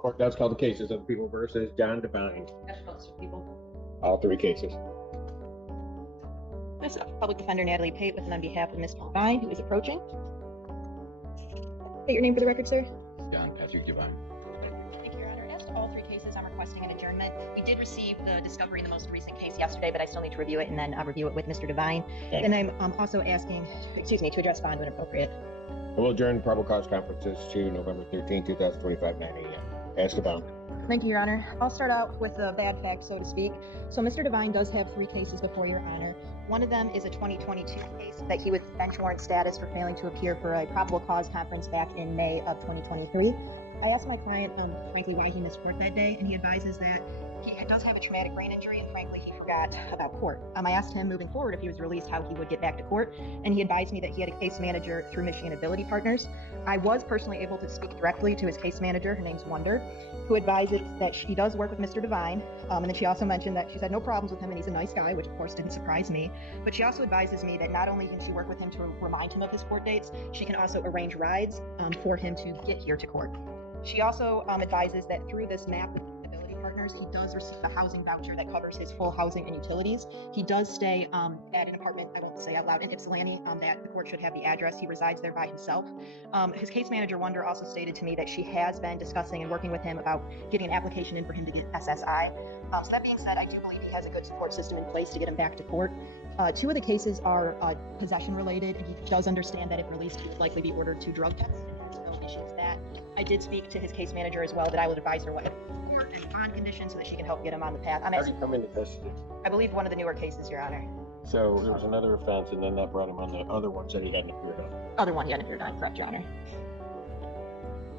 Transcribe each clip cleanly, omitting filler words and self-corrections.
Court does call the cases of People versus John Devine. People. All three cases. This is Public Defender Natalie Pate with and on behalf of Mr. Devine, who is approaching. State your name for the record, sir. John Patrick Devine. Thank you, Your Honor. As to all three cases, I'm requesting an adjournment. We did receive the discovery in the most recent case yesterday, but I still need to review it and then review it with Mr. Devine. Okay. And I'm also asking, to address bond when appropriate. We'll adjourn probable cause conferences to November 13, 2025, 9 a.m. Ask about. Thank you, Your Honor. I'll start out with a bad fact, so to speak. So Mr. Devine does have three cases before Your Honor. One of them is a 2022 case that he was bench warrant status for failing to appear for a probable cause conference back in May of 2023. I asked my client, frankly, why he missed court that day, and he advises that he does have a traumatic brain injury, and frankly, he forgot about court. I asked him moving forward if he was released, how he would get back to court, and he advised me that he had a case manager through Michigan Ability Partners. I was personally able to speak directly to his case manager, her name's Wonder, who advises that she does work with Mr. Devine, and then she also mentioned that she's had no problems with him and he's a nice guy, which of course didn't surprise me, but she also advises me that not only can she work with him to remind him of his court dates, she can also arrange rides for him to get here to court. She also advises that through this MAP Ability Partners, he does receive a housing voucher that covers his full housing and utilities. He does stay at an apartment, I won't say out loud, in Ypsilanti, that the court should have the address. He resides there by himself. His case manager, Wonder, also stated to me that she has been discussing and working with him about getting an application in for him to get SSI. So that being said, I do believe he has a good support system in place to get him back to court. Two of the cases are possession related, and he does understand that if released, he would likely be ordered to drug tests, and there's no issue with that. I did speak to his case manager as well that I will advise her what court and bond conditions so that she can help get him on the path. How did he come into custody? I believe one of the newer cases, Your Honor. So there was another offense, and then that brought him on the other ones that he hadn't appeared on. Other one he hadn't appeared on, correct, Your Honor.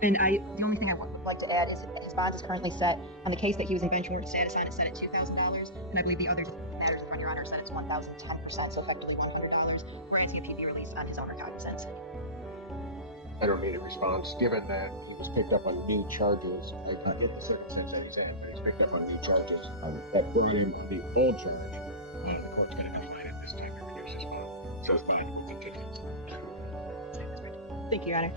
And the only thing I would like to add is that his bond is currently set on the case that he was in bench warrant status on. It's set at $2,000, and I believe the other matters in Your Honor said it's $1,010%, so effectively $100. We're asking if he'd be released on his own recognizance. I don't need a response, given that he was picked up on new charges. I get the circumstance that he's in, but he's picked up on new charges that brought him to the old charge. The court's going to decline it this time to reduce his bond. So it's fine. Thank you, Your Honor.